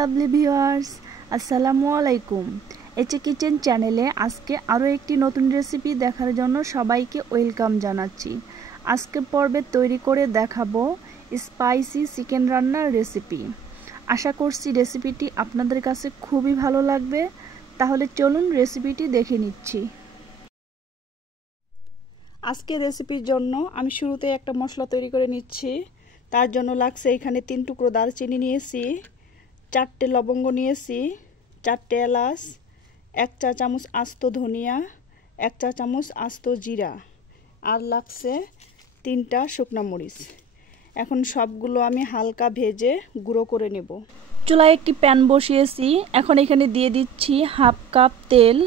Lovely viewers, আসসালামু আলাইকুম। এচে kitchen চ্যানেলে আজকে আরও একটি নতুন রেসিপি দেখার জন্য সবাইকে ওয়েলকাম জানাচ্ছি। আজকের পর্বে তৈরি করে দেখাবো স্পাইসি চিকেন রান্নার রেসিপি। আশা করছি রেসিপিটি আপনাদের কাছে খুবই ভালো লাগবে। তাহলে চলুন রেসিপিটি দেখে নিচ্ছি। আজকের রেসিপির জন্য আমি শুরুতে একটা মশলা তৈরি করে নিচ্ছি। তার জন্য লাগছে এখানে 3 টুকরো দারচিনি নিয়েছি, 4টে লবঙ্গ নিয়েছি, 4টে এলাচ, 1 চা চামচ আস্ত ধনিয়া, 1 চা চামচ আস্ত জিরা, আর লাগছে 3টা শুকনা মরিচ। এখন সবগুলো আমি হালকা ভেজে গুঁড়ো করে নেব। চুলায় একটি প্যান বসিয়েছি। এখন এখানে দিয়ে দিচ্ছি হাফ কাপ তেল,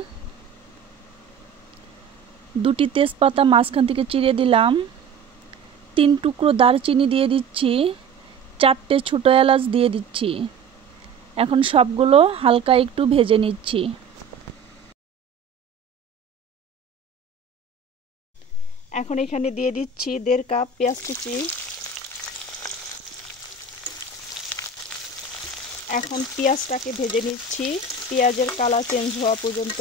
2টি তেজপাতা মাঝখান থেকে চিড়ে দিলাম, 3 টুকরো দারচিনি দিয়ে দিচ্ছি, 4টে ছোটো এলাচ দিয়ে দিচ্ছি। এখন সবগুলো হালকা একটু ভেজে নিচ্ছি। এখন এখানে দিয়ে দিচ্ছি 1.5 কাপ পেঁয়াজ কুচি। এখন পেঁয়াজটাকে ভেজে নিচ্ছি পেঁয়াজের কালার চেঞ্জ হওয়া পর্যন্ত।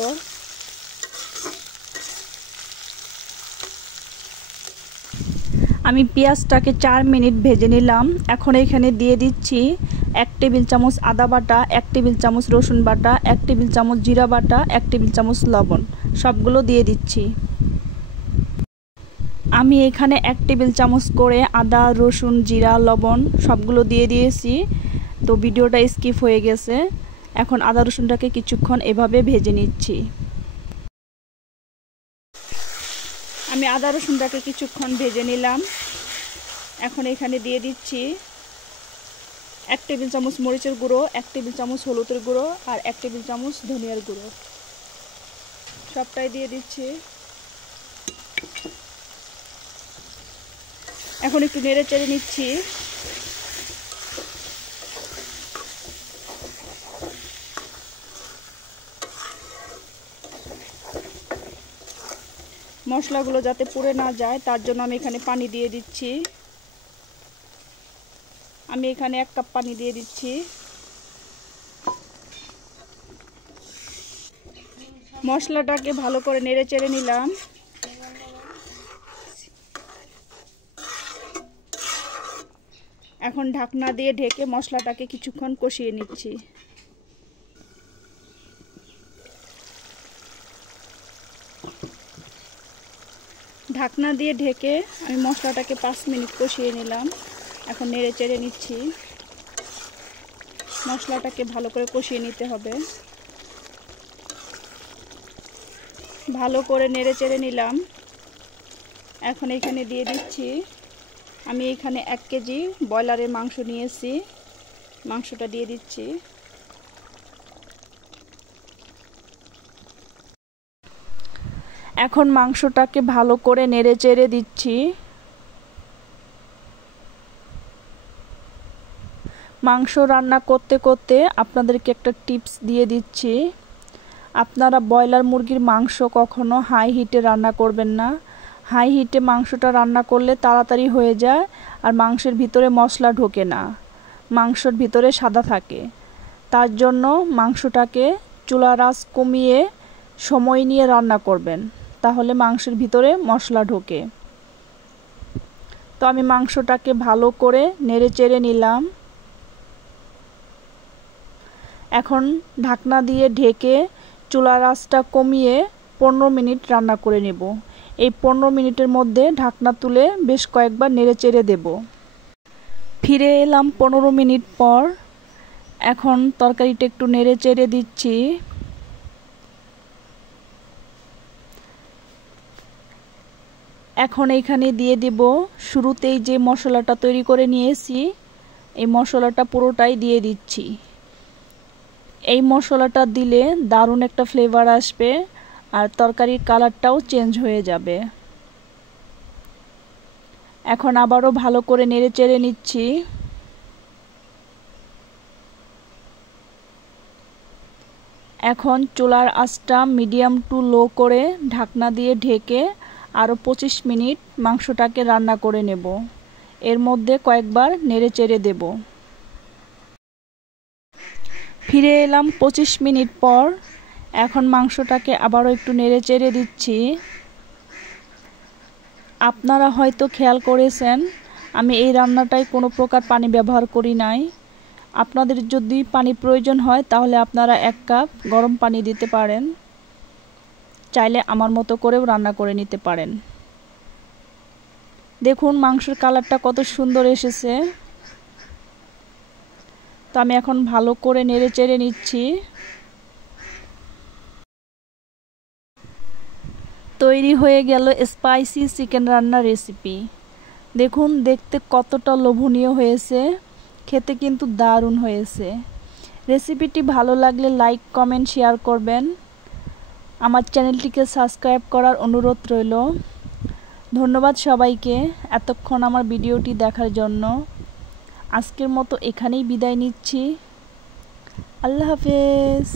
আমি পেঁয়াজটাকে 4 মিনিট ভেজে নিলাম। এখন এখানে দিয়ে দিচ্ছি 1 টেবিল চামচ আদা বাটা, 1 টেবিল চামচ রসুন বাটা, 1 টেবিল চামচ জিরা বাটা, 1 টেবিল চামচ লবণ, সবগুলো দিয়ে দিচ্ছি। আমি এখানে 1 টেবিল চামচ করে আদা, রসুন, জিরা, লবণ সবগুলো দিয়ে দিয়েছি, তো ভিডিওটা স্কিপ হয়ে গেছে। এখন আদা রসুনটাকে কিছুক্ষণ এভাবে ভেজে নিচ্ছি। আমি আদা রসুনটাকে কিছুক্ষণ ভেজে নিলাম। এখন এখানে দিয়ে দিচ্ছি 1 টেবিল চামচ মরিচের গুঁড়ো, 1 টেবিল চামচ হলুদের গুঁড়ো, আর 1 টেবিল চামচ ধনিয়ার গুঁড়ো, সবটাই দিয়ে দিচ্ছি। এখন একটু নেড়ে চেড়ে নিচ্ছি। মশলাগুলো যাতে পুড়ে না যায় তার জন্য আমি এখানে পানি দিয়ে দিচ্ছি। আমি এখানে 1 কাপ পানি দিয়ে দিচ্ছি। মশলাটাকে ভালো করে নেড়ে চেড়ে নিলাম। এখন ঢাকনা দিয়ে ঢেকে মশলাটাকে কিছুক্ষণ কষিয়ে নিচ্ছি। ঢাকনা দিয়ে ঢেকে আমি মশলাটাকে 5 মিনিট কষিয়ে নিলাম। এখন নেড়ে চেড়ে নিচ্ছি। মশলাটাকে ভালো করে কষিয়ে নিতে হবে। ভালো করে নেড়ে চেড়ে নিলাম। এখন এখানে দিয়ে দিচ্ছি, আমি এখানে 1 কেজি ব্রয়লারের মাংস নিয়েছি, মাংসটা দিয়ে দিচ্ছি। এখন মাংসটাকে ভালো করে নেড়ে চেড়ে দিচ্ছি। মাংস রান্না করতে করতে আপনাদেরকে একটা টিপস দিয়ে দিচ্ছি। আপনারা ব্রয়লার মুরগির মাংস কখনো হাই হিটে রান্না করবেন না। হাই হিটে মাংসটা রান্না করলে তাড়াতাড়ি হয়ে যায় আর মাংসের ভিতরে মশলা ঢোকে না, মাংসের ভিতরে সাদা থাকে। তার জন্য মাংসটাকে চুলার আঁচ কমিয়ে সময় নিয়ে রান্না করবেন, তাহলে মাংসের ভিতরে মশলা ঢোকে। তো আমি মাংসটাকে ভালো করে নেড়ে চেড়ে নিলাম। এখন ঢাকনা দিয়ে ঢেকে চুলার আঁচটা কমিয়ে 15 মিনিট রান্না করে নেব। এই 15 মিনিটের মধ্যে ঢাকনা তুলে বেশ কয়েকবার নেড়ে চেড়ে দেব। ফিরে এলাম 15 মিনিট পর। এখন তরকারিটা একটু নেড়ে চেড়ে দিচ্ছি। এখন এইখানে দিয়ে দেব শুরুতেই যে মশলাটা তৈরি করে নিয়েছি, এই মশলাটা পুরোটাই দিয়ে দিচ্ছি। এই মশলাটা দিলে দারুণ একটা ফ্লেভার আসবে আর তরকারির কালারটাও চেঞ্জ হয়ে যাবে। এখন আবারও ভালো করে নেড়ে চেড়ে নিচ্ছি। এখন চুলার আঁচটা মিডিয়াম টু লো করে ঢাকনা দিয়ে ঢেকে আরও 25 মিনিট মাংসটাকে রান্না করে নেব। এর মধ্যে কয়েকবার নেড়ে চেড়ে দেব। ফিরে এলাম 25 মিনিট পর। এখন মাংসটাকে আবারও একটু নেড়ে চেড়ে দিচ্ছি। আপনারা হয়তো খেয়াল করেছেন আমি এই রান্নাটায় কোনো প্রকার পানি ব্যবহার করি নাই। আপনাদের যদি পানি প্রয়োজন হয় তাহলে আপনারা 1 কাপ গরম পানি দিতে পারেন, চাইলে আমার মতো করেও রান্না করে নিতে পারেন। দেখুন মাংসের কালারটা কত সুন্দর এসেছে। তো আমি এখন ভালো করে নেড়ে চেড়ে নিচ্ছি। তৈরি হয়ে গেল স্পাইসি চিকেন রান্নার রেসিপি। দেখুন দেখতে কতটা লোভনীয় হয়েছে, খেতে কিন্তু দারুণ হয়েছে। রেসিপিটি ভালো লাগলে লাইক কমেন্ট শেয়ার করবেন। আমার চ্যানেলটিকে সাবস্ক্রাইব করার অনুরোধ রইল। ধন্যবাদ সবাইকে এতক্ষণ আমার ভিডিওটি দেখার জন্য। আজকের মতো এখানেই বিদায় নিচ্ছি। আল্লাহ হাফেজ।